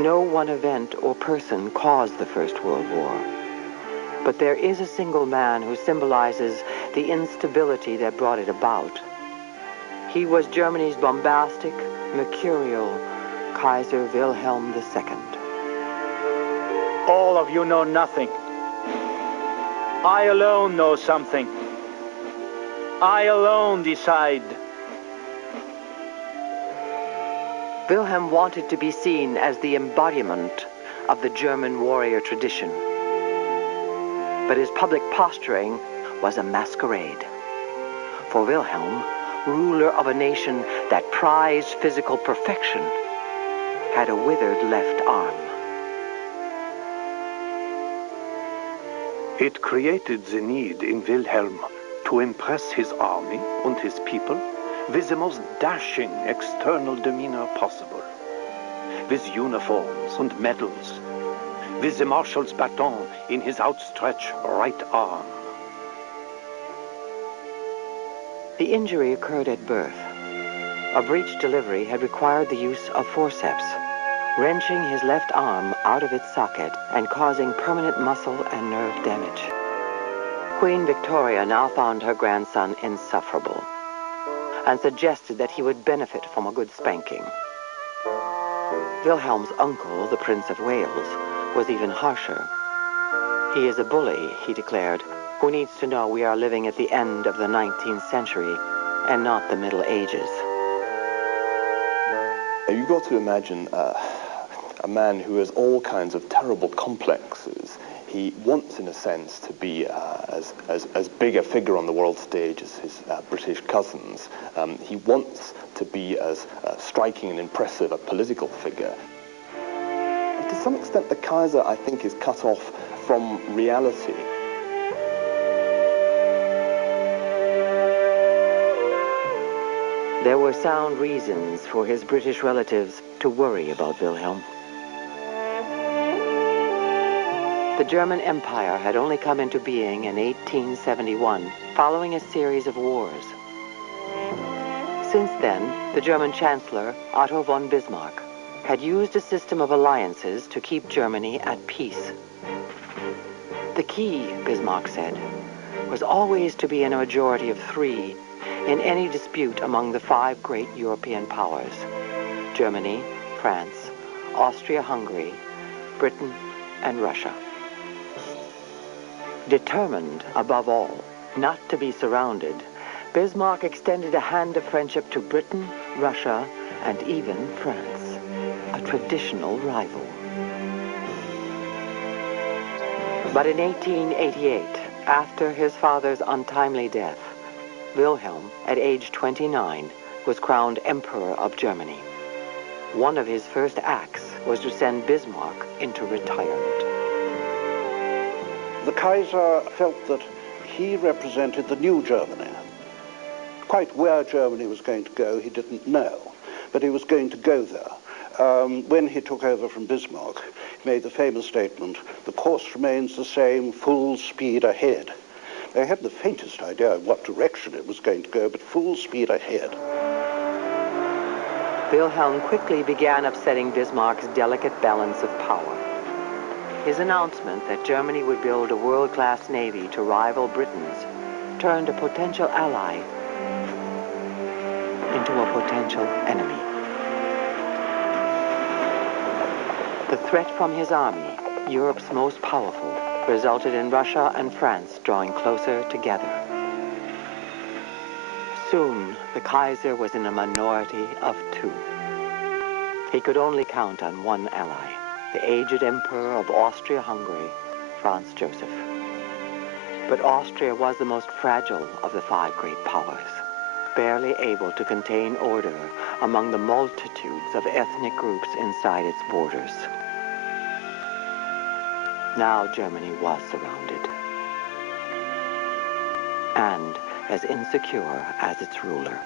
No one event or person caused the First World War. But there is a single man who symbolizes the instability that brought it about. He was Germany's bombastic, mercurial Kaiser Wilhelm II. All of you know nothing. I alone know something. I alone decide. Wilhelm wanted to be seen as the embodiment of the German warrior tradition. But his public posturing was a masquerade. For Wilhelm, ruler of a nation that prized physical perfection, had a withered left arm. It created the need in Wilhelm to impress his army and his people with the most dashing external demeanor possible, with uniforms and medals, with the marshal's baton in his outstretched right arm. The injury occurred at birth. A breech delivery had required the use of forceps, wrenching his left arm out of its socket and causing permanent muscle and nerve damage. Queen Victoria now found her grandson insufferable and suggested that he would benefit from a good spanking. Wilhelm's uncle, the Prince of Wales, was even harsher. He is a bully, he declared, who needs to know we are living at the end of the 19th century and not the Middle Ages. You've got to imagine a man who has all kinds of terrible complexes. He wants, in a sense, to be as big a figure on the world stage as his British cousins. He wants to be as striking and impressive a political figure. To some extent, the Kaiser, I think, is cut off from reality. There were sound reasons for his British relatives to worry about Wilhelm. The German Empire had only come into being in 1871, following a series of wars. Since then, the German Chancellor, Otto von Bismarck, had used a system of alliances to keep Germany at peace. The key, Bismarck said, was always to be in a majority of 3 in any dispute among the 5 great European powers: Germany, France, Austria-Hungary, Britain, and Russia. Determined, above all, not to be surrounded, Bismarck extended a hand of friendship to Britain, Russia, and even France, a traditional rival. But in 1888, after his father's untimely death, Wilhelm, at age 29, was crowned Emperor of Germany. One of his first acts was to send Bismarck into retirement. The Kaiser felt that he represented the new Germany. Quite where Germany was going to go, he didn't know, but he was going to go there. When he took over from Bismarck, he made the famous statement, "The course remains the same, full speed ahead." They hadn't the faintest idea of what direction it was going to go, but full speed ahead. Wilhelm quickly began upsetting Bismarck's delicate balance of power. His announcement that Germany would build a world-class navy to rival Britain's turned a potential ally into a potential enemy. The threat from his army, Europe's most powerful, resulted in Russia and France drawing closer together. Soon, the Kaiser was in a minority of 2. He could only count on one ally, the aged Emperor of Austria-Hungary, Franz Joseph. But Austria was the most fragile of the 5 great powers, barely able to contain order among the multitudes of ethnic groups inside its borders. Now Germany was surrounded, and as insecure as its ruler.